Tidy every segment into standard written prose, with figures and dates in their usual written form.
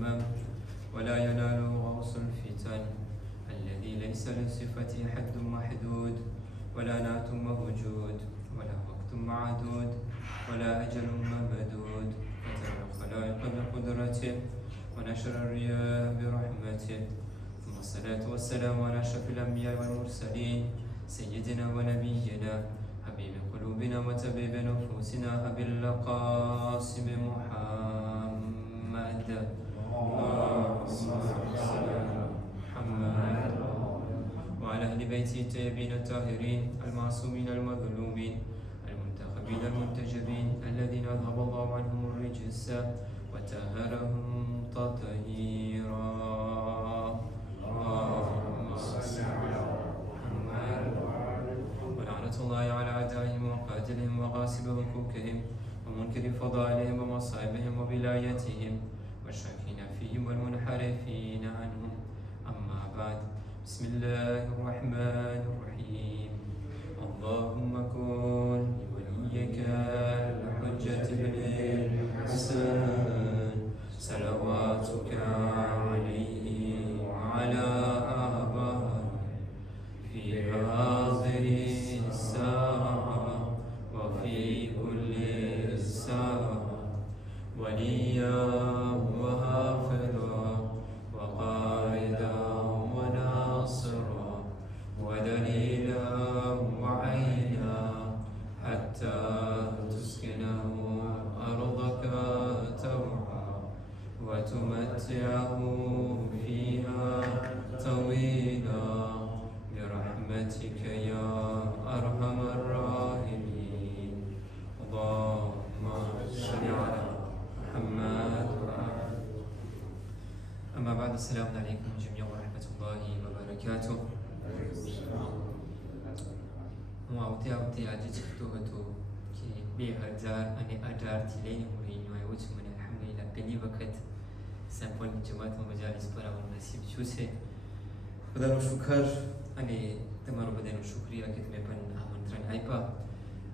الهمم ولا يناله غوص الفتن الذي ليس لصفته حد محدود ولا نعت موجود ولا وقت معدود ولا أجل ممدود فتر الخلائق بقدرته ونشر الرياح برحمته ثم الصلاة والسلام على أشرف الأنبياء والمرسلين سيدنا ونبينا حبيب قلوبنا وطبيب نفوسنا أبي القاسم محمد اللهم صل على محمد وعلى أهل بيته الطيبين الطاهرين المعصومين المظلومين المنتخبين المنتجبين الذين أذهب الله عنهم الرجس وطهرهم تطهيرا اللهم صل على محمد ولعنة الله على أعدائهم وقاتلهم وغاصب حقوقهم ومنكر فضائلهم ومصائبهم وبلايتهم والشاكين فيهم والمنحرفين عنهم أما بعد بسم الله الرحمن الرحيم اللهم كن لوليك الحجة بن الحسن صلواتك عليه وعلى آبائه في هذه الساعة وفي كل ساعة وليا وحافظا وقائدا وناصرا ودليلا وعينا حتى تسكنه أرضك توعا وتمتعه فيها طويلا برحمتك يا أرحم الراحمين اللهم صل على محمد أما بعد السلام عليكم جميعا ورحمة الله وبركاته હું આવતે આજે ચખતો હતો કે 2018 લઈને હું રહીને આવ્યો છું. મને અલ્હમ્દુલિલ્લાહ પહેલી વખત સેમ્પલની જમાતમાં મજાલિસ પર આવવાનું નસીબ થયું છે. બધાનું શુકર અને તમારો બધાનો શુક્રિયા કે તમે પણ આમંત્રણ આપ્યા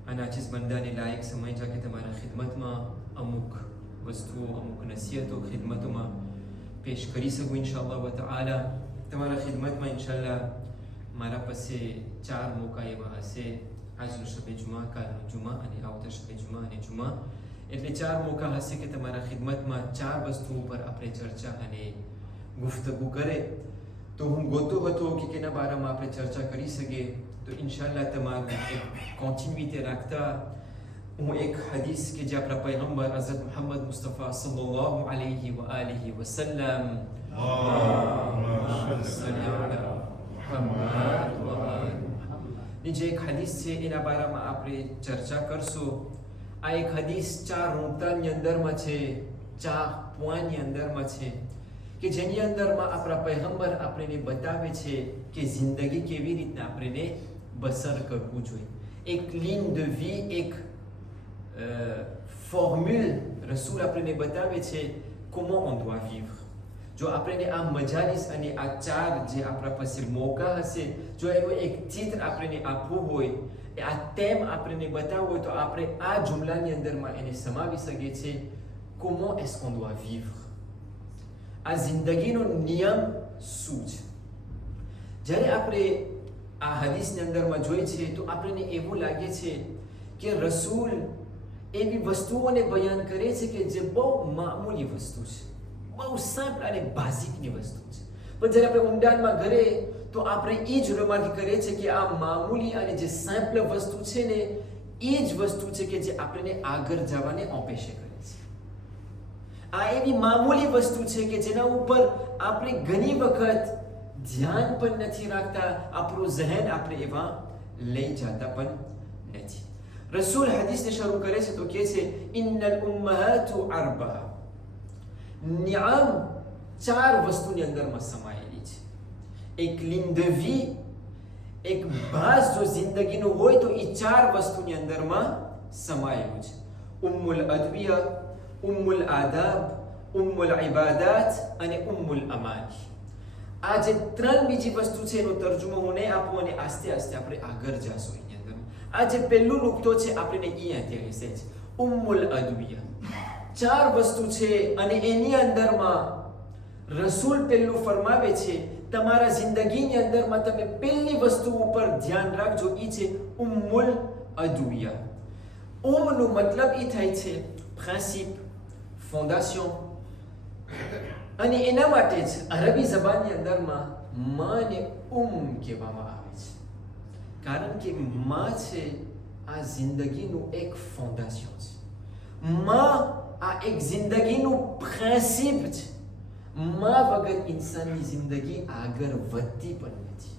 અને આ ચીજ બંદાને લાયક સમજ્યા કે તમારા ખિદમતમાં અમુક વસ્તુઓ અમુક નસીહતો ખિદમતોમાં પેશ કરી શકું ઇન્શાઅલ્લાહ તઆલા. તમારા ખિદમતમાં ઇન્શાઅલ્લાહ મારા પાસે 4 મોકા એવા હશે. આજનો શબે જુમા, કાલનો જુમા અને આવતા શબે જુમા અને જુમા, એટલે 4 મોકા હશે કે તમારા ખિદમતમાં 4 વસ્તુઓ પર આપણે ચર્ચા અને ગુફ્તગુ કરે. તો હું ગોતો હતો કે કેના બારામાં આપણે ચર્ચા કરી શકીએ. તો ઇન્શાઅલ્લાહ તમારું એક કોન્ટિન્યુટી રાખતા હું એક હદીસ કે જે આપણા પૈગંબર હઝરત મુહમ્મદ મુસ્તફા સલ્લલ્લાહુ અલૈહિ વ આલિહિ વસલ્લમ ની જે એક હદીસ છે એના બારામાં આપણે ચર્ચા કરશું. આ એક હદીસ 4 રૂપતાની અંદરમાં છે, 4 પોઈન્ટની અંદરમાં છે કે જેની અંદરમાં આપણા પૈગંબર આપણને બતાવે છે કે જિંદગી કેવી રીતના આપણને બસર કરવું જોઈએ. એક લીન de vie, એક ફોર્મ્યુલ રસૂલ આપણને બતાવે છે comment on doit vivre. જો આપણને આ મજાલિસ અને આ 4 જે આપણા પાસે મોકા હશે, જો એનો એક ચિત્ર આપણને આપવું હોય, આ તેમ આપણને બતાવવું હોય, તો આપણે આ જુમલાની અંદરમાં એને સમાવી શકીએ છીએ. comment est-ce qu'on doit vivre? આ જિંદગીનો નિયમ શું છે? જ્યારે આપણે આ હદીસની અંદરમાં જોઈએ છીએ તો આપણને એવું લાગે છે કે રસૂલ એવી વસ્તુઓને બયાન કરે છે કે જે બહુ મામૂલી વસ્તુ છે, બહુ સિમ્પલ અને બેઝિકની વસ્તુ છે. પણ જ્યારે આપણે ઊંડાણમાં ઘરે તો આપણે એ જ રીમાર્ક કરીએ છીએ કે આ મામૂલી અને જે સિમ્પલ વસ્તુ છે ને, એ જ વસ્તુ છે કે જે આપણને આગળ જવાને ઓપેશે કરે છે. આ એવી મામૂલી વસ્તુ છે કે જેના ઉપર આપણે ઘણી વખત ધ્યાન પણ નથી રાખતા, આપણું ઝહેન આપણે એવા લઈ જતા પણ નથી. રસૂલ હદીસને શરૂ કરે છે તો કહે છે ઇન્નલ ઉમ્મહાતુ અરબા. નિઆમ 4 વસ્તુની અંદરમાં સમાયેલી છે. એક લીન de vie, એક બાઝ જો જિંદગીનો હોય તો એ 4 વસ્તુની અંદરમાં સમાયેલું છે. ઉમ્મુલ અદવિયા, ઉમ્મુલ આદાબ, ઉમ્મુલ ઇબાદાત અને ઉમ્મુલ અમાની. આ જે 3 બીજી વસ્તુ છે એનો તર્જુમો હું નહીં આપું અને આસ્તે આસ્તે આપણે આગળ જાશું. એની અંદર આ જે પહેલું નુકતો છે આપણે અહીંયાથી હશે છે ઉમ્મુલ અદવિયા. 4 વસ્તુ છે અને એની અંદરમાં રસૂલ પહેલું ફરમાવે છે તમારા જિંદગીની અંદરમાં તમે પહેલી વસ્તુ ઉપર ધ્યાન રાખજો એ છે ઉમ્મુલ અદવિયા. નો મતલબ એ થાય છે પ્રિન્સિપ, ફોન્ડેશન, અને એના માટે જ અરબી જબાનની અંદરમાં માને કહેવામાં આવે છે. કારણ કે માં છે આ જિંદગીનું એક ફાઉન્ડેશન છે. માં આ એક જિંદગીનું પ્રિન્સિપ છે. માં વગર ઇન્સાનની જિંદગી આગળ વધતી પણ નથી.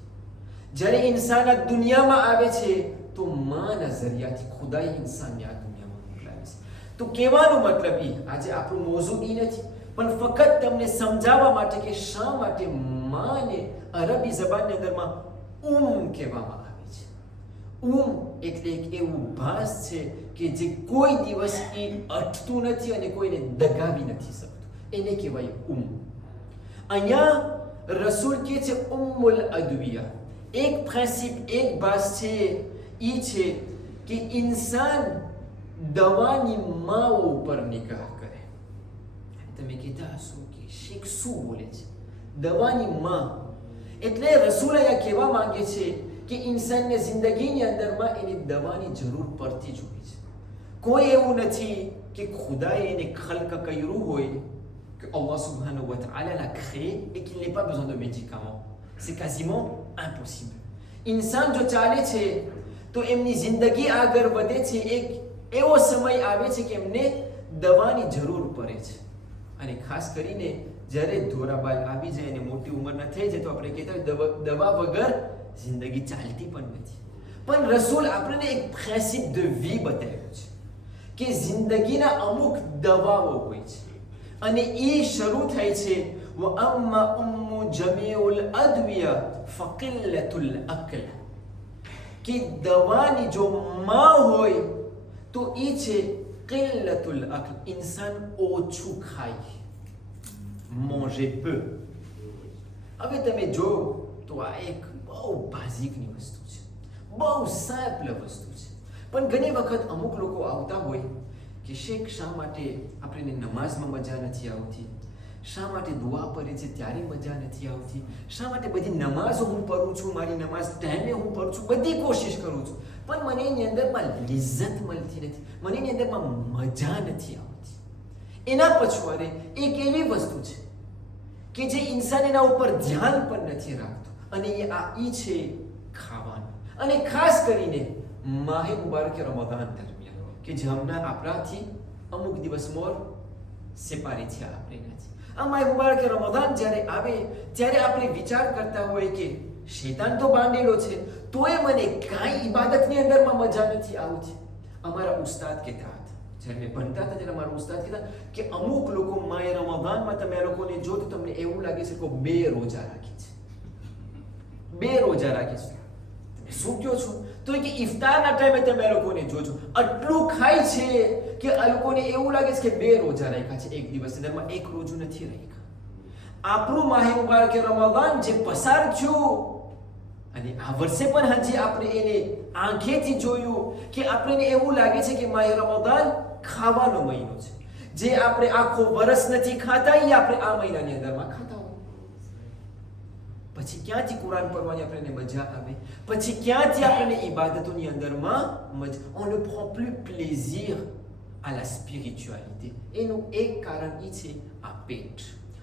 જ્યારે ઇન્સાન આ દુનિયામાં આવે છે તો માના જરિયાથી ખુદાએ ઇન્સાનને આ દુનિયામાં મોકલાવે છે. તો કહેવાનો મતલબ એ, આજે આપણું મોઝું એ નથી, પણ ફક્ત તમને સમજાવવા માટે કે શા માટે માને અરબી જબાનની અંદરમાં કહેવામાં આવે છે. એટલે એક એવું ભાસ છે કે જે કોઈ દિવસ એ અટતું નથી અને કોઈને દગાવી નથી શકતું, એને કહેવાય અહીંયા રસૂલ કહે છે ઉમ્મુલ અદવિયા. એક પ્રિન્સિપ, એક ભાસ છે એ છે કે ઇન્સાન દવાની માં ઉપર નિગાહ કરે. તમે કીધા હશો કે શેખ શું બોલે છે? દવાની માં એટલે રસૂલ અહીંયા કહેવા માંગે છે કે ઇન્સાનની જિંદગીની અંદરમાં એને દવાની જરૂર પડતી જ હોય છે. કોઈ એવું નથી કે ખુદાએ એને ખલ્ક કર્યું હોય, que Allah subhanahu wa ta'ala l'a créé et qu'il n'ait pas besoin de médicaments. C'est quasiment impossible. ઇન્સાન જો ચાલે છે તો એમની જિંદગી આગળ વધે છે. એક એવો સમય આવે છે કે એમને દવાની જરૂર પડે છે. અને ખાસ કરીને જ્યારે ધોરાબાલ આવી જાય અને મોટી ઉંમરના થઈ જાય તો આપણે કહેતા હોય દવા વગર જિંદગી ચાલતી પણ નથી. પણ રસૂલ આપણને એક પ્રિન્સિપ de vie બતાવ્યો છે કે જિંદગીના અમુક દવાઓ હોય છે અને એ શરૂ થાય છે وأما جميع الأدوية فقلة الأكل. કે દવાની જો માં હોય તો એ છે કિલ્લતુલ અક્લ, ઇન્સાન ઓછું ખાય, manger peu. હવે તમે જો તો આ એક બહુ બાઝિકની વસ્તુ છે, બહુ સિમ્પલ વસ્તુ છે. પણ ઘણી વખત અમુક લોકો આવતા હોય કે શેખ શા માટે આપણે નમાઝમાં મજા નથી આવતી, શા માટે દુઆ પડી છે ત્યારે મજા નથી આવતી, શા માટે બધી નમાઝ હું પઢું છું, મારી નમાઝ ટાઈમે હું પઢું છું, બધી કોશિશ કરું છું, પણ મને એની અંદરમાં લિઝ્ઝત મળતી નથી, મને એની અંદરમાં મજા નથી આવતી. એના પછવાડે એક એવી વસ્તુ છે કે જે ઇન્સાન એના ઉપર ધ્યાન પણ નથી રાખતો, અને એ છે ખાવાનું. અને ખાસ કરીને માહે મુબારક રમઝાન દરમિયાન કે જે હમણાં આપણાથી અમુક દિવસ મોર સેપારી છે આપણેનાથી. આ માહે મુબારક રમઝાન જ્યારે આવે ત્યારે આપણે વિચાર કરતા હોય કે શૈતાન તો બાંધેલો છે તોય મને કાંઈ ઇબાદતની અંદરમાં મજા નથી આવતી. અમારા ઉસ્તાદ કહેતા હતા, જ્યારે મેં ભણતા હતા ત્યારે અમારા ઉસ્તાદ કહેતા કે અમુક લોકો માહે રમઝાનમાં તમે આ લોકોને જો તો તમને એવું લાગે છે કે 2 રોજા રાખે છે, 2 રોજા રાખે છે. શું કહો છો? તો કે ઇફતારના ટાઈમે તમે આ લોકોને જોજો આટલું ખાય છે કે આ લોકોને એવું લાગે છે કે 2 રોજા રાખ્યા છે, એક દિવસની અંદરમાં 1 રોજું નથી રાખ્યા. આપણું માહે મુબારક રમઝાન જે પસાર થયું અને આ વર્ષે પણ હજી આપણે એને આંખેથી જોયું કે આપણને એવું લાગે છે કે માહે રમઝાન ખાવાનો મહિનો છે. જે આપણે આખો વર્ષ નથી ખાતા એ આપણે આ મહિનાની અંદરમાં ખાતા. પછી ક્યાંથી કુરાન પઢવાની આપણને મજા આવે? પછી ક્યાંથી આપણને ઇબાદતોની અંદરમાં મજા? On ne prend plus plaisir à la spiritualité. એનું એક કારણ એ છે આ પેટ.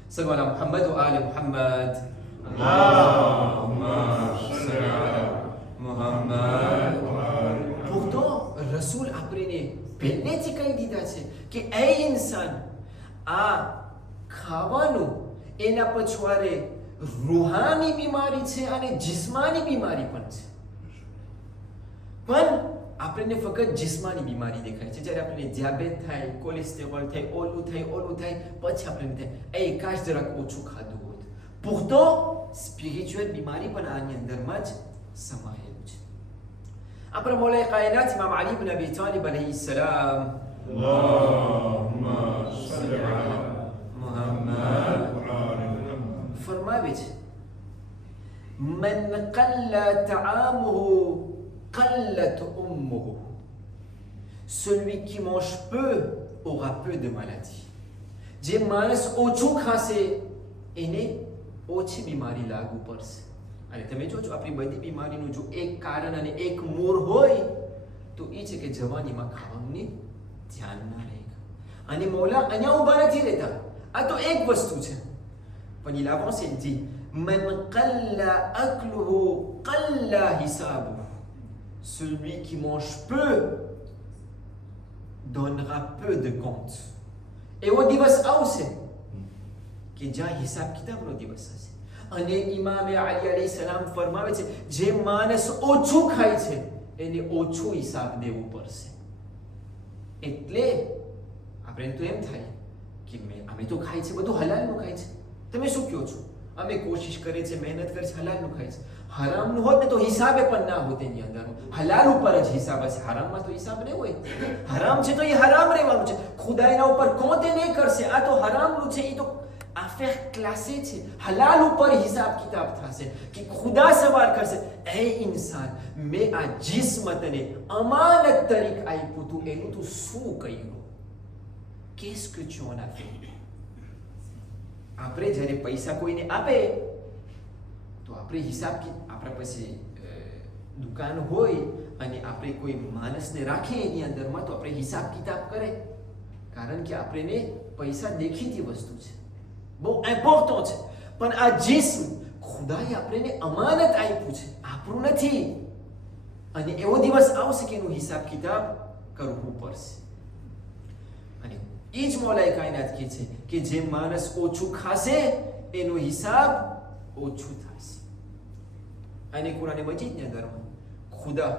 સલ્લુ અલા મુહમ્મદ વ આલે મુહમ્મદ. અલ્લાહુમ્મા સલ્લી અલા મુહમ્મદ. pourtant રસૂલ આપણને પહેલેથી કહી દીધા છે કે એ ઇન્સાન આ ખાવાનું એના પછવાડે રૂહાની બીમારી છે અને જિસ્માની બીમારી પણ છે. પણ આપણને ફક્ત જિસ્માની બીમારી દેખાય છે. જ્યારે આપણને ડિયાબેટ થાય, કોલેસ્ટેરોલ થાય, ઓલું થાય પછી આપણને થાય એ કાશ જરાક ઓછું ખાધું હોત. pourtant સ્પિરિચ્યુઅલ બીમારી પણ આની અંદરમાં જ સમાયેલું છે. આપણા મૌલાએ કાયનાત ઇમામ અલી ઇબ્ન અબી તાલિબ અલૈહિ સલામ અલ્લાહુમ્મા સલ્લી અલા મુહમ્મદ फरमावे छे मन qalla ta'amuhu qallat ummuhu. Celui qui mange peu aura peu de maladies. જે માણસ ઓછું ખાશે એને ઓછી બીમારી લાગુ પડશે. અને તમે જોજો આપણી બધી બીમારીનું જો એક કારણ અને એક મૂળ હોય તો એ છે કે જવાનીમાં ખાવાનું ધ્યાન ના રહે. અને મૌલા અહીંયા ઊભા નથી રહેતા, આ તો એક વસ્તુ છે. પણ il avance et dit man qalla akluhu qalla hisabuhu, celui qui mange peu donnera peu de compte. એવો દિવસ આવશે કે જ્યાં હિસાબ કિતાબનો દિવસ હશે. અને ઇમામે અલી અલૈહિ સલામ ફરમાવે છે જે માણસ ઓછું ખાય છે એને ઓછું હિસાબ દેવું પડશે. એટલે આપણે તો એમ થાય કે અમે તો ખાય છે બધું હલાલનું ખાય છે. તમે શું કહો છો? અમે કોશિશ કરે છે, મહેનત કરે છે, હલાલનું ખાય છે. હરામનું હોત ને તો હિસાબે પણ ના હોત એની અંદર. હલાલ ઉપર જ હિસાબ હશે, હરામમાં તો હિસાબ નહીં હોય. હરામ છે તો એ હરામ રહેવાનું છે. ખુદા એના ઉપર કોતે નહીં કરશે. આ તો હરામનું છે, એ તો affaire classée છે. હલાલ ઉપર હિસાબ કિતાબ થશે કે ખુદા સવાલ કરશે, એ ઇન્સાન મેં આ જિસ્મ તને અમાનત તરીકે આપ્યું તું, એનું તું શું કર્યું? Qu'est-ce que tu en as fait? આપણે જ્યારે પૈસા કોઈને આપે તો આપણે હિસાબ આપણા પાસે દુકાન હોય અને આપણે કોઈ માણસને રાખીએ એની અંદરમાં તો આપણે હિસાબ કિતાબ કરે. કારણ કે આપણે પૈસા દેખીતી વસ્તુ છે, બહુ ઇમ્પોર્ટન્ટ છે. પણ આ જિસ્મ ખુદાએ આપણે અમાનત આપ્યું છે, આપણું નથી. અને એવો દિવસ આવશે કે એનું હિસાબ કિતાબ કરવું પડશે. અને એ જ મૌલાએ કાયનાત કહે છે કે જે માણસ ઓછું ખાશે એનો હિસાબ ઓછું થશે. અને કુરાન મજીદની અંદરમાં ખુદા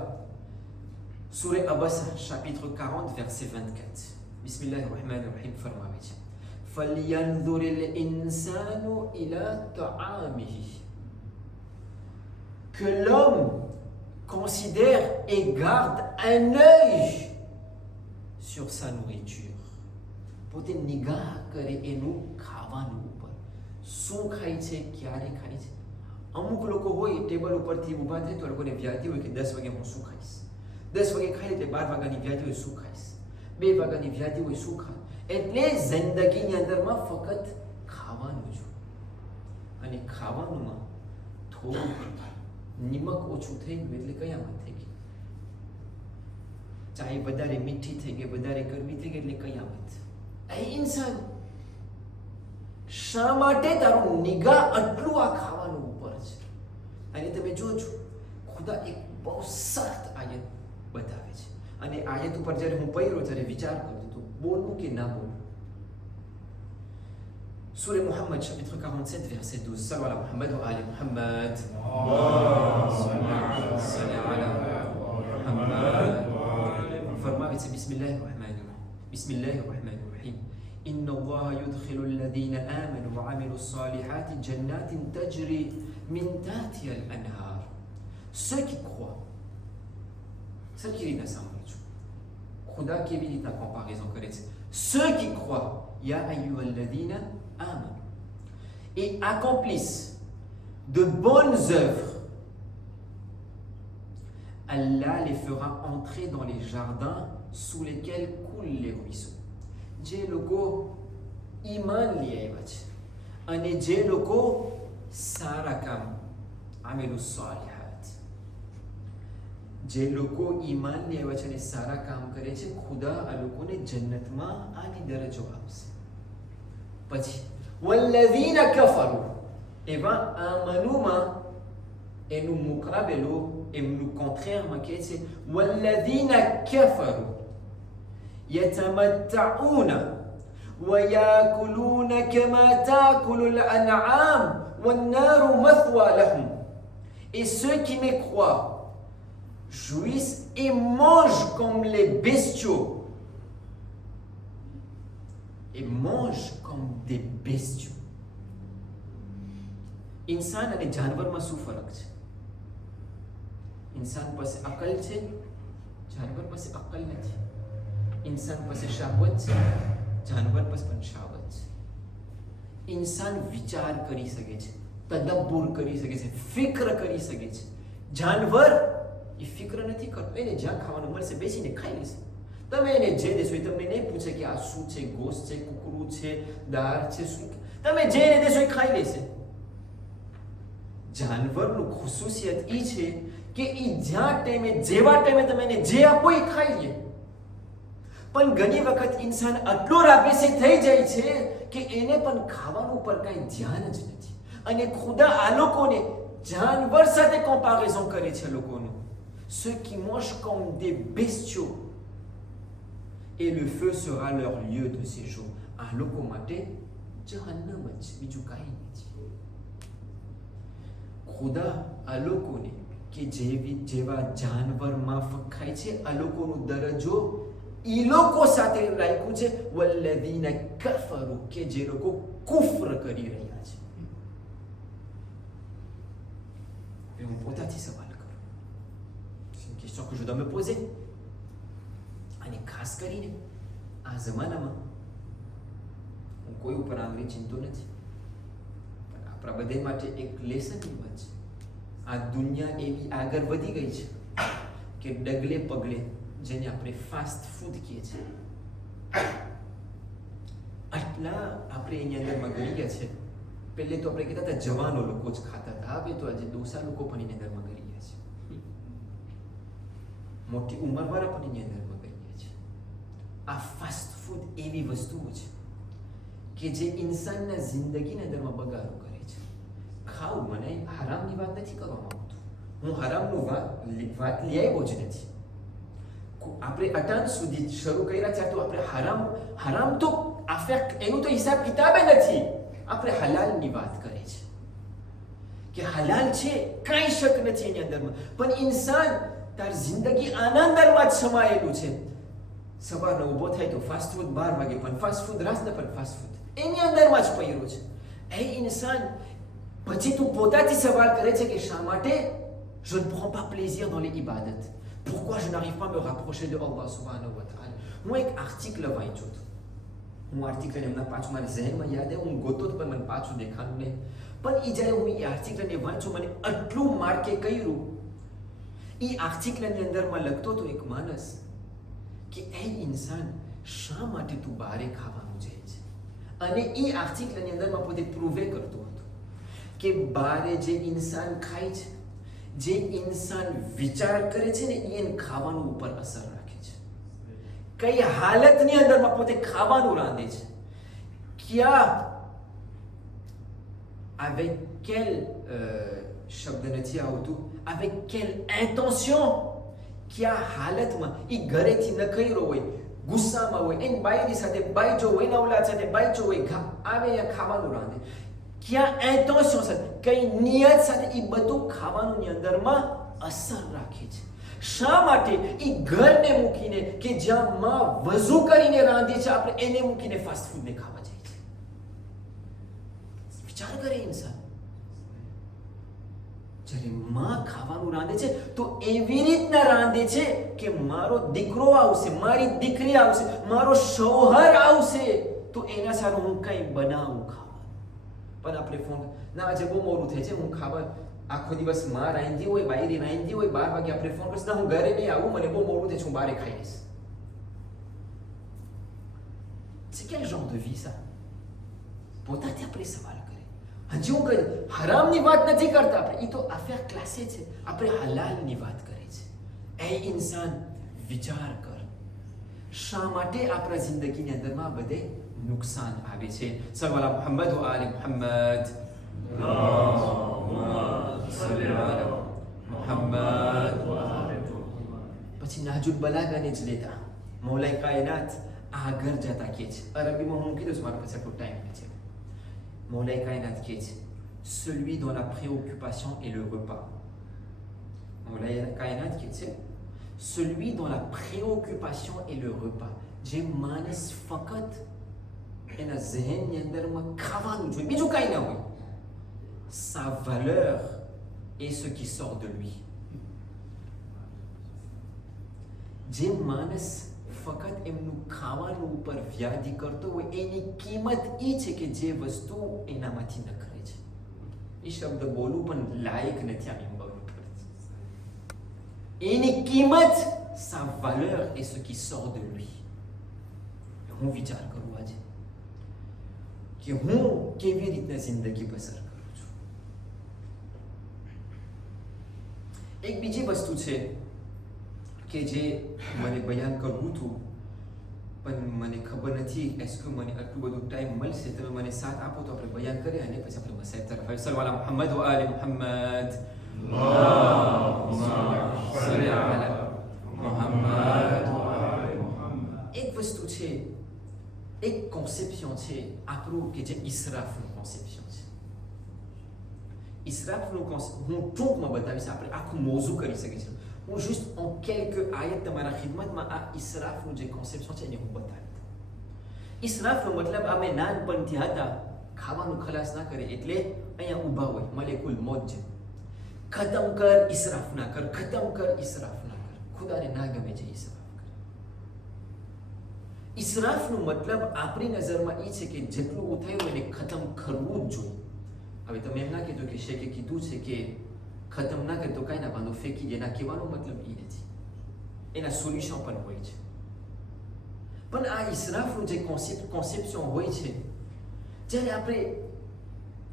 સૂરે અબસા chapitre 40 verset 24 બિસ્મિલ્લાહિર રહમાનિર રહીમ ફરમાવે છે فَلْيَنْظُرِ الْإِنسَانُ إِلَى طَعَامِهِ, que l'homme considère et garde un œil sur sa nourriture. પોતે નિગાહ કરે એનું ખાવાનું ઉપર, શું ખાય છે, ક્યારે ખાય છે. અમુક લોકો હોય ટેબલ ઉપરથી ઊભા થાય તો લોકોને વ્યાધિ હોય કે 10 વાગે હું શું ખાઈશ, 10 વાગે ખાઈ એટલે 12 વાગ્યાની વ્યાધિ હોય શું ખાઈશ, 2 વાગ્યાની વ્યાધિ હોય શું ખાય. એટલે જિંદગીની અંદરમાં ફક્ત ખાવાનું જ. અને ખાવાનુંમાં થોડું નિમક ઓછું થઈ ગયું એટલે કયામત થઈ ગઈ. ચાય વધારે મીઠી થઈ ગઈ, વધારે કડવી થઈ ગઈ એટલે કયામત. એ ઇન્સાન શા માટે તારું નિગાહ આટલું આ ખાવાનું ઉપર છે? અને તમે જોજો ખુદા એક બહુ સખ્ત આયત બતાવે છે. અને આયત ઉપર જ્યારે હું પઢ્યો ત્યારે વિચાર કરતો હતો બોલવું કે ના બોલવું. સૂરે Muhammad chapitre 47 verset 12 sallu ala Muhammad wa ali Muhammad salli ala Muhammad. ફરમાવે છે બિસ્મિલ્લાહિર રહમાનિર Rahim, બિસ્મિલ્લાહિર રહમાનિર Rahim. إن الله يدخل الذين آمنوا وعملوا الصالحات جنات تجري من تحتها الأنهار. Ceux qui croient, ceux qui રીતના સાંભળજો, ખુદા કેવી રીતના કમ્પેરિઝન કરે છે. Ceux qui croient, ya ayyuhalladhina amanu, et accomplissent de bonnes œuvres, Allah les fera entrer dans les jardins sous lesquels coulent les ruisseaux. જે લોકો ઈમાન લઈ આવ્યા છે અને જે લોકો સારા કામ આમેલુ સાલિહાત, જે લોકો ઈમાન લઈ આવ્યા છે અને સારા કામ કરે છે, ખુદા આ લોકોને જન્નતમાં આની દરજ્જો આપશે. પછી વલ્લઝીન કફરુ, એવા આમનુમાં એનું મુકાબલો, એમનું કોન્ટ્રેરમાં કહે છે વલ્લઝીન કફરુ يتمتعون ويأكلون كما تأكل الأنعام والنار مثوى لهم. Et ceux qui me croient jouissent et mangent comme les bestiaux. Et mangent comme des bestiaux. इंसान અને જાનવરમાં શું ફરક છે? इंसान પાસે અકલ છે, જાનવર પાસે અકલ નથી. इंसान પાસે શાહવત છે, જાનવર પાસે પણ શાહવત છે. इंसान વિચાર કરી શકે છે, તદબ્બુર કરી શકે છે, ફિક્ર કરી શકે છે. જાનવર એ ફિક્ર નથી કરતો, એને જ્યાં ખાવાનું મળશે બેસીને ખાઈ લેશે. તમે એને જે દેશો એ તમને નહીં પૂછે કે આ શું છે, ગોશ્ત છે, કુકરું છે, દાળ છે, શું. તમે જે એને દેશો એ ખાઈ લેશે. જાનવરનું ખુસુસિયત એ છે કે એ જેવા ટાઈમે તમે એને જે આપો એ ખાઈ લે. પણ ઘણી વખત ઇન્સાન આટલો રાબેસી થઈ જાય છે કે એને પણ ખાવાનું પર કાંઈ ધ્યાન જ નથી. અને ખુદા આ લોકોને જાનવર સાથે કમ્પેરિઝન કરે છે લોકોનું. Ceux qui mangent comme des bestiaux, et le feu sera leur lieu de séjour. આ લોકો માટે જહન્નમ જ, બીજું કાંઈ નથી. ખુદા આ લોકોને કે જેવા જાનવરમાં ફખાય છે, આ લોકોનો દરજ્જો એ લોકો સાથે રાખ્યું છે. વલ્લઝીના કફરુ, કે જે લોકો કુફર કરી રહ્યા છે. હું પોતાથી સવાલ કરું, c'est une question que je dois me poser. અને ખાસ કરીને આ જમાનામાં હું કોઈ ઉપર આંગળી ચિંતો નથી, પણ આપણા બધા માટે એક લેસનની વાત છે. આ દુનિયા એવી આગળ વધી ગઈ છે કે ડગલે પગલે, જેને આપણે ફાસ્ટ ફૂડ કહીએ છીએ, આટલા આપણે એની અંદરમાં ગળી ગયા છે. પહેલે તો આપણે કહેતા હતા જવાનો લોકો જ ખાતા હતા, હવે તો આજે ડોસા લોકો પણ એની અંદરમાં ગળી ગયા છે, મોટી ઉંમરવાળા પણ એની અંદરમાં ગળી ગયા છે. આ ફાસ્ટ ફૂડ એવી વસ્તુઓ છે કે જે ઇન્સાનના જિંદગીના અંદરમાં બગાડો કરે છે. ખાવ, મને હરામની વાત નથી કરવા માંગતો, હું હરામનું વાત લઈ આવ્યો જ નથી. આપણે અટાણ સુધી શરૂ કર્યા છે તો આપણે હરામ તો એનું તો હિસાબ કિતાબે નથી. આપણે હલાલની વાત કરે છે કે હલાલ છે, કાંઈ શક નથી એની અંદરમાં. પણ ઇન્સાન તાર જિંદગી આના અંદરમાં જ સમાયેલું છે. સવારનો ઊભો થાય તો ફાસ્ટ ફૂડ, 12 વાગે પણ ફાસ્ટ ફૂડ, રાતના પણ ફાસ્ટ ફૂડ એની અંદરમાં જ પડ્યો છે. એ ઇન્સાન પછી તું પોતાથી સવાલ કરે છે કે શા માટે je ne prends pas plaisir dans les ibadat? Pourquoi je n'arrive pas à me rapprocher de Allah subhanahu wa ta'ala? હું એક આર્ટિકલ વાંચ્યો હતો. હું આર્ટિકલ એમના પાછું મારી ઝહેનમાં યાદ આવે, હું ગોતો તો પણ મને પાછું દેખાનું નહીં. પણ એ જ્યારે હું એ આર્ટિકલને વાંચું, મને આટલું માર્કે કર્યું. એ આર્ટિકલની અંદરમાં લખતો હતો એક માણસ કે એ ઇન્સાન શા માટે તું બહારે ખાવાનું જાય છે. અને એ આર્ટિકલની અંદરમાં પોતે પ્રૂવે કરતો હતો કે બહારે જે ઇન્સાન ખાય છે, જે ઇન્સાન વિચાર કરે છે ને, એને ખાવાનું ઉપર અસર રાખે છે. કઈ હાલતની અંદરમાં પોતે ખાવાનું રાંધે છે, ક્યાં avec quel શબ્દ નથી આવતું, avec quelle intention, ક્યાં હાલતમાં એ ઘરેથી ન કર્યો હોય, ગુસ્સામાં હોય, એની બાઈની સાથે બાઈજો હોય, એના ઓલાદ સાથે બાઈજો હોય, આવે અહીંયા ખાવાનું રાંધે. ક્યાં intention સાથે, કઈ નિયત સાથે એ બધું ખાવાનુંની અંદરમાં અસર રાખે છે. શા માટે? એ ઘરને મૂકીને કે જ્યાં માં વઝુ કરીને રાંધે છે, આપણે એને મૂકીને ફાસ્ટ ફૂડને ખાવા જાય છે. વિચાર કરે ઇન્સાન. જ્યારે માં ખાવાનું રાંધે છે તો એવી રીતના રાંધે છે કે મારો દીકરો આવશે, મારી દીકરી આવશે, મારો શોહર આવશે તો એના સારું હું કંઈ બનાવું ખાવાનું. પણ આપણે ફોન ના, આજે બહુ મોડું થાય છે, હું ખાવા આખો દિવસ માં રાંધી હોય, બાયરી રાંધી હોય, 12 વાગે આપણે ફોન કરશે, ના હું ઘરે નહીં આવું, મને બહુ મોડું થાય છે, હું બહાર ખાઈ લઈશ. C'est quel genre de vie ça? પોતાથી આપણે સવાલ કરે. હજી હું કહી હરામની વાત નથી કરતા આપણે, એ તો અફેર ક્લાસે છે. આપણે હલાલની વાત કરે છે. એ ઇન્સાન વિચાર કર, શા માટે આપણા જિંદગીની અંદરમાં બધે નુકસાન આવે છે. સલ્લલ્લાહુ મુહમ્મદ વ આલે મુહમ્મદ. પછી નાજુલ બલાગાને જ લેતા મૌલાએ કાયનાત આગળ જતા કે છે. અરબીમાં હું કીધું મારા પાસે આટલો ટાઈમ છે. મૌલાએ કાયનાત કે છે, celui dont la préoccupation est le repas. મૌલાએ કાયનાત કે છે, celui dont la préoccupation est le repas. જે માણસ ફક્ત એના ઝહેનની અંદરમાં ખાવાનું જોઈએ, બીજું કાંઈ ના હોય, sa valeur est ce qui sort de lui. જે માણસ ફક્ત એમનું ખાવાનું ઉપર વ્યાધિ કરતો હોય, એની કિંમત એ છે કે જે વસ્તુ એનામાંથી નખરે છે. એ શબ્દ બોલવું પણ લાયક નથી આ મેમ્બર ઉપર. એની કિંમત sa valeur est ce qui sort de lui. હું વિચાર કરું આજે કે હું કેવી રીતના જિંદગી પસાર કરું છું. એક બીજી વસ્તુ છે કે જે મને બયાન કરવું હતું, પણ મને ખબર નથી એસકે મને આટલું બધું ટાઈમ મળશે. તમે મને સાથ આપો તો આપણે બયાન કરીએ અને પછી આપણે મસાઈલ તરફ આવીએ. સલ્લલ્લાહુ અલા મુહમ્મદ વ આલી મુહમ્મદ. સલ્લી અલા મુહમ્મદ વ આલી મુહમ્મદ. એક વસ્તુ છે, એક કોન્સેપ્શન છે આપણું કે જે ઇસરાફનું કોન્સેપ્શન છે. ઇસરાફનું કોન્સેપ્ટ હું ટૂંકમાં બતાવીશ, આપણે આખું મોઝું કરી શકીએ છીએ. હું juste en quelques આયત તમારા ખિદમતમાં આ ઇસરાફનું જે કોન્સેપ્શન છે એને હું બતાવી દઉં. ઇસરાફનો મતલબ અમે નાનપણથી હતા ખાવાનું ખલાસ ના કરે એટલે અહીંયા ઊભા હોય મલેકુલ મોત છે. ખતમ કર, ઇસરાફ ના કર, ખતમ કર, ઇસરાફ ના કર. ખુદાને ના ગમે છે ઇસરાફ. ઇસરાફનો મતલબ આપણી નજરમાં એ છે કે જેટલું ઉઠાયું એને ખતમ કરવું જ જોઈએ. હવે તમે એમ ના કહેજો કે શેખે કીધું છે કે ખતમ ના કરે તો કાંઈ ના બાંધો ફેંકી દે. ના કહેવાનો મતલબ એ નથી, એના સોલ્યુશન પણ હોય છે. પણ આ ઇસરાફનું જે કોન્સેપ્શન હોય છે, જ્યારે આપણે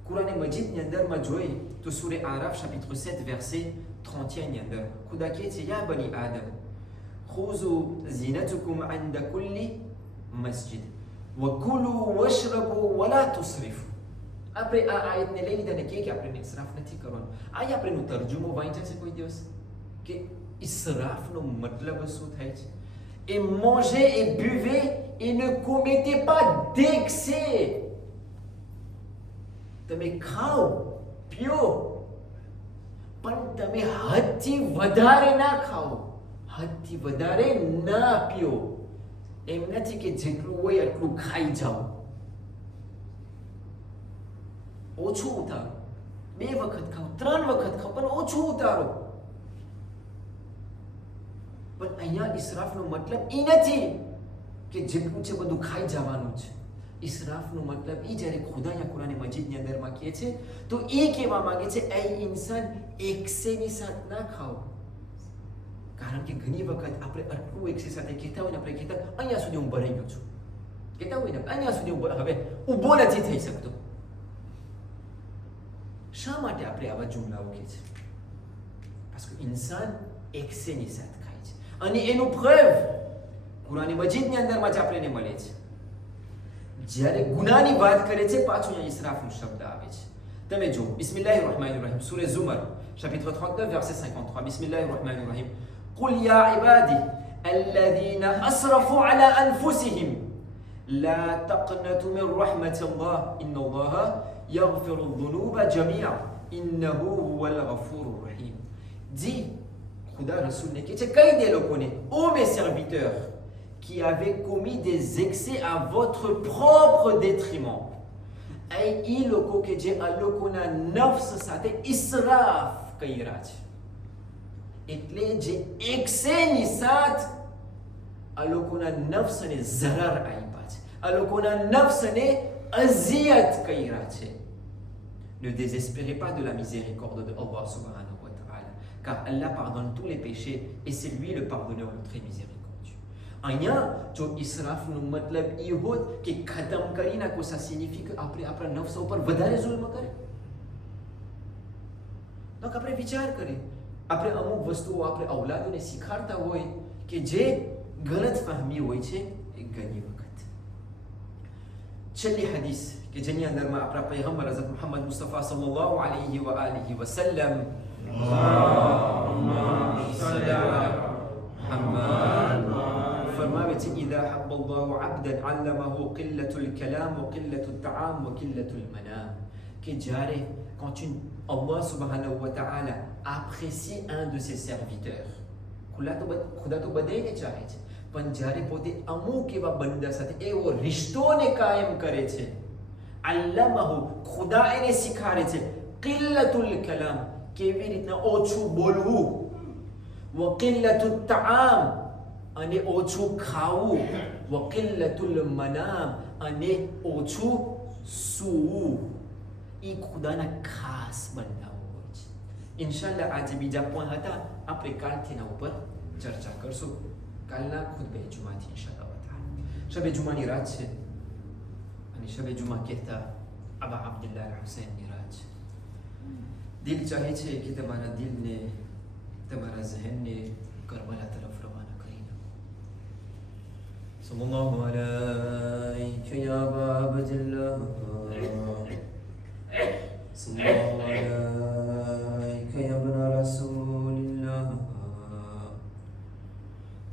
કુરાન મજીદની અંદરમાં જોઈએ તો સૂરે આરાફ chapitre 7 verset 31 ની અંદર ખુદા કહે છે યા બની આદમ ખુઝુ ઝીનતુકુમ ઇન્દ કુલ્લી મસ્જિદ વકુલુ વશરબુ વલા તુસરિફુ. આપણે આ આયતને લઈ લીધા ને કે આપણે ઇસરાફ નથી કરવાનું. આ આપણેનો તર્જુમો વાંચ્યા છે કોઈ દિવસ કે ઇસરાફનો મતલબ શું થાય છે? Et mangez et buvez et ne commettez pas d'excès. તમે ખાઓ પીઓ પણ તમે હદથી વધારે ના ખાઓ, હદથી વધારે ના પીઓ. એમ નથી કે જેટલું હોય એટલું ખાઈ જાઓ. ઓછું ઉતારો, 2 વખત ખાઓ, 3 વખત ખાઓ, પણ ઓછું ઉતારો. પણ અહીંયા ઇસરાફનો મતલબ એ નથી કે જેટલું છે બધું ખાઈ જવાનું છે. ઇસરાફનો મતલબ એ જ્યારે ખુદા અહીંયા કુરાન મજીદની અંદરમાં કહે છે તો એ કહેવા માંગે છે એ ઇન્સાન એકસેની સાથે ના ખાઓ. કારણ કે ઘણી વખત આપણે આટલું એકસે સાથે કહેતા હોય ને, આપણે કહેતા અહીંયા સુધી હું ભરાઈ ગયો છું, કહેતા હોય ને અહીંયા સુધી હું હવે ઊભો નથી થઈ શકતો. શા માટે આપણે આવા જુમલાઓ કહે છે? parce que ઇન્સાન એકસેની સાથે ખાય છે અને એનું પ્રૂવ કુરાન મજીદની અંદરમાં જ આપણને મળે છે. જ્યારે ગુનાની વાત કરે છે પાછું અહીંયા ઇસરાફનો શબ્દ આવે છે. તમે જો બિસ્મિલ્લાહિર રહમાનિર Rahim સૂરે ઝુમર chapitre 39 verset 53. બિસ્મિલ્લાહિર રહમાનિર Rahim قل يا عبادي الذين أسرفوا على أنفسهم لا تقنطوا من رحمة الله إن الله يغفر الذنوب جميعا إنه هو الغفور الرحيم. Dis, Khuda Rasoul ne dit qu'est-ce que vous connaissez, ô mes serviteurs qui avaient commis des excès à votre propre détriment. Et il loko que j'ai à lokona nafs sate israf kairaj. એટલે જે એકસેની સાથ આ લોકોના નફ્સને ઝરર આપ્યા છે, આ લોકોના નફ્સને અઝિયત કર્યા છે. Ne désespérez pas de la miséricorde de Allah subhanahu wa ta'ala, car Allah pardonne tous les péchés et c'est lui le pardonneur le très miséricordieux. અહીંયા જો ઇસરાફનો મતલબ એ હોત કે ખતમ કરી નાખો, ça signifie કે આપણે આપણા નફ્સ ઉપર વધારે જુલ્મ કરે. તો આપણે વિચાર કરીએ, આપણે અમુક વસ્તુઓ આપણે ઔલાદોને શીખાડતા હોય કે જે ગલત ફહમી હોય છે એ ઘણી વખત. છેલ્લી હદીસ કે જેની અંદરમાં આપણા પૈગંબર હઝરત મુહમ્મદ મુસ્તફા સલ્લલ્લાહુ અલૈહિ વ આલિહિ વસલ્લમ ફરમાવે છે ઇદા હબ્બલ્લાહુ અબ્દન અલ્લમહુ કિલ્લતુલ કલામ વ કિલ્લતુત તઆમ વ કિલ્લતુલ મનામ. કે જ્યારે quand Allah subhanahu wa ta'ala apprécie un de ses serviteurs, ખુદા તો બધાને ચાહે છે, પણ જ્યારે પોતે અમુક એવા બંદા સાથે એવો રિશ્તોને કાયમ કરે છે, અલ્લમહુ ખુદા એને શીખાડે છે કિલ્લતુલ કલામ કેવી રીતના ઓછું બોલવું, વ કિલ્લતુત તઆમ અને ઓછું ખાવું, વ કિલ્લતુલ મનામ અને ઓછું સૂવું. એ ખુદાના ખાસ બંદાઓ હોય છે. ઇન્શાલ્લાહ આજે બીજા પોઈન્ટ હતા, આપણે કાલથી એના ઉપર ચર્ચા કરશું કાલના ખુતબે જુમાથી ઇન્શાઅલ્લાહ તાઆલા. શબે જુમાની રાત છે અને શબે જુમા કહેતા અબા અબ્દુલ્લાહ હુસૈનની રાત છે. દિલ ચાહે છે કે તમારા દિલને, તમારા ઝહેનને કરબલા તરફ રવાના કરી દો. સલ્લલ્લાહુ અલૈકા યા અબા અબ્દુલ્લાહ, સલ્લલ્લાહુ અલૈકા યા ઇબ્ન રસૂલિલ્લાહ,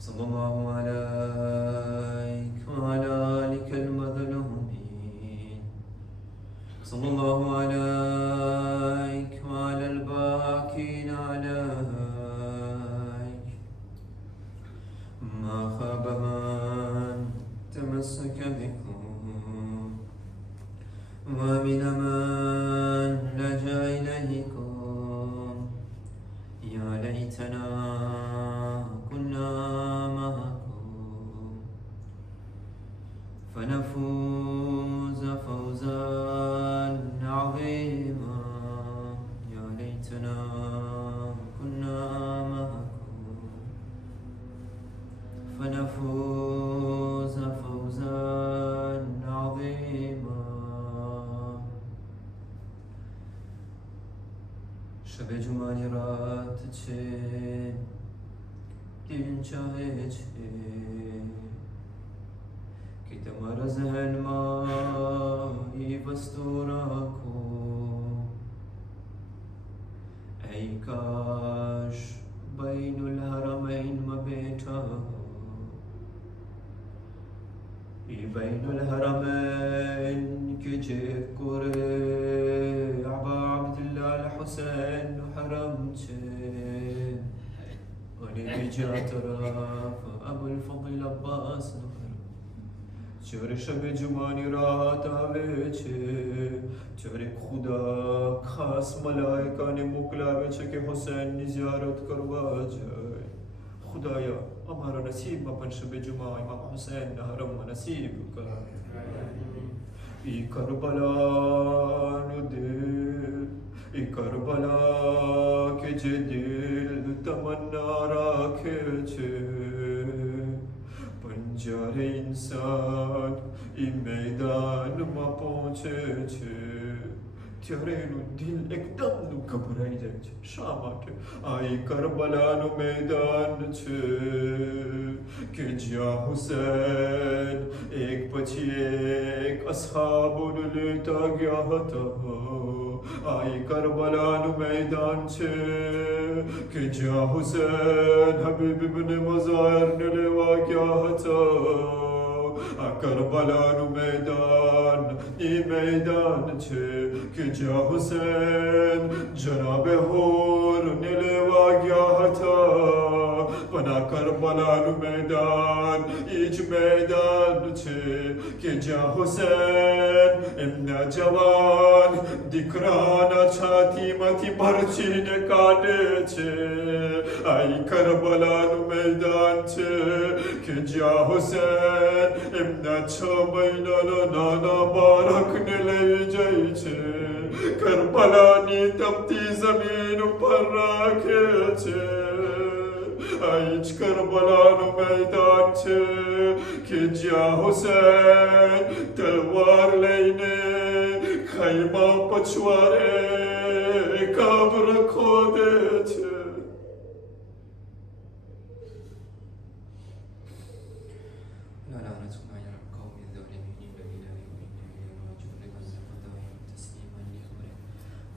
સલ્લલ્લાહુ અલૈકા વ અલા આલિકલ મઝલૂમીન, સલ્લલ્લાહુ અલૈકા વ અલલ બાકીન અલૈક, ما خاب من تمسك بكم ومن من لجأ إليكم. يا ليتنا كنا معكم فنفوز فوزا عظيما. يا ليتنا كنا معكم فنفوز فوزا عظيما. شب جمعه رات છે, દિલ ચાહે છે કે તમારા ઝહેનમાં એ વસ્તુ રાખો. ऐ काश बैनुल हरमैन में बैठा हो. ये बैनुल हरमैन के जे कोरे अबा अब्दुल्लाह हुसैन हरम छे અને બીજા તરફ અબુલ ફضل અબ્બાસ નો હરમ. જ્યારે શબે જુમાની રાત આવે છે ત્યારે ખુદા ખાસ મલાઈકાને મોકલાવે છે કે હુસૈનની ઝિયારત કરવા જાય. ખુદાયા અમારા નસીબમાં પણ શબે જુમા ઇમામ હુસૈનના હરમમાં નસીબ કર. એ કરબલાનું દિલ, એ કરબલા કે જે દિલ તમન્ના રાખે છે, પણ જ્યારે ઇન્સાન એ મેદાનમાં પહોંચે છે ત્યારે એનું દિલ એકદમ ગભરાઈ જાય છે. શા માટે? આ એ કરબલાનું મેદાન છે કે જ્યાં હુસૈન એક પછી એક અસહાબોને લેતા ગયા હતા. આ એ કરબલાનું મેદાન છે કે જ્યાં હુસૈન હબીબ ઇબ્ન મઝાહિરને લેવા ગયા હતા. આ કરબલાનું મેદાન એ મેદાન છે કે જ્યાં હુસૈન જનાબે હોરને લેવા ગયા હતા. પણ આ કરબલાનું મેદાન એ જ મેદાન છે કે જ્યાં હુસૈન એમના જવાન દીકરાના છાતીમાંથી ભરચીને કાઢે છે. આ કરબલાનું મેદાન છે કે જ્યાં હુસૈન એમના 6 મહિનાના નાના બાળકને લઈ જાય છે. કરબલાની તપતી જમીન ઉપર રાખે છે. આ જ કરબલાનું મેદાન છે કે જ્યાં હુસૈન તલવાર લઈને ખૈમા પછવારે કબ્ર ખોદે છે.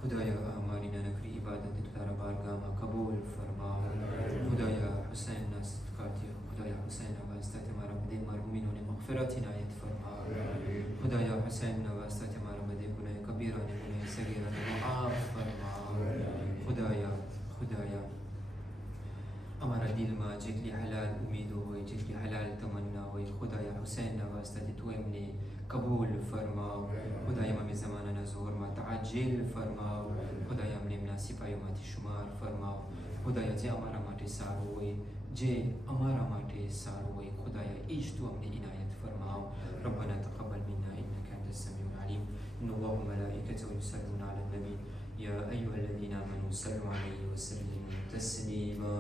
खुदाया हमारी ननकरी इबादत तारा बारगाह में कबूल फरमा. खुदाया हुसैन ना सदकाती, खुदाया हुसैन ना वास्ता तुम्हारा मदे मरहुमीनों ने मग़फ़िरत इनायत फरमा. खुदाया हुसैन ना वास्ता तुम्हारा मदे गुनाह कबीरा ने गुनाह सगीरा ने माफ़ फरमा. खुदाया खुदाया हमारा दिल में जितनी हलाल उम्मीद हो, जितनी हलाल तमन्ना हो, खुदाया हुसैन ना वास्ता तू हमने कबूल फरमा. खुदाया हमें ज़माना नज़ूर में ताजिल फरमा. खुदाया हमने मुनासिबायों में शुमार फरमा. खुदाया जे हमारा माटे सारो होए, जे हमारा माटे सारो होए, खुदाया ईश तू हमने इनायत फरमाओ. रब्बना तक़ब्बल मिन्ना इन्नका अंतस समीउल अलीम. इन्नल्लाह व मलाइकतहु युसल्लूना अलन नबी या अय्युहल्लज़ीना आमनू सल्लू अलैहि व सल्लिमू तस्लीमा.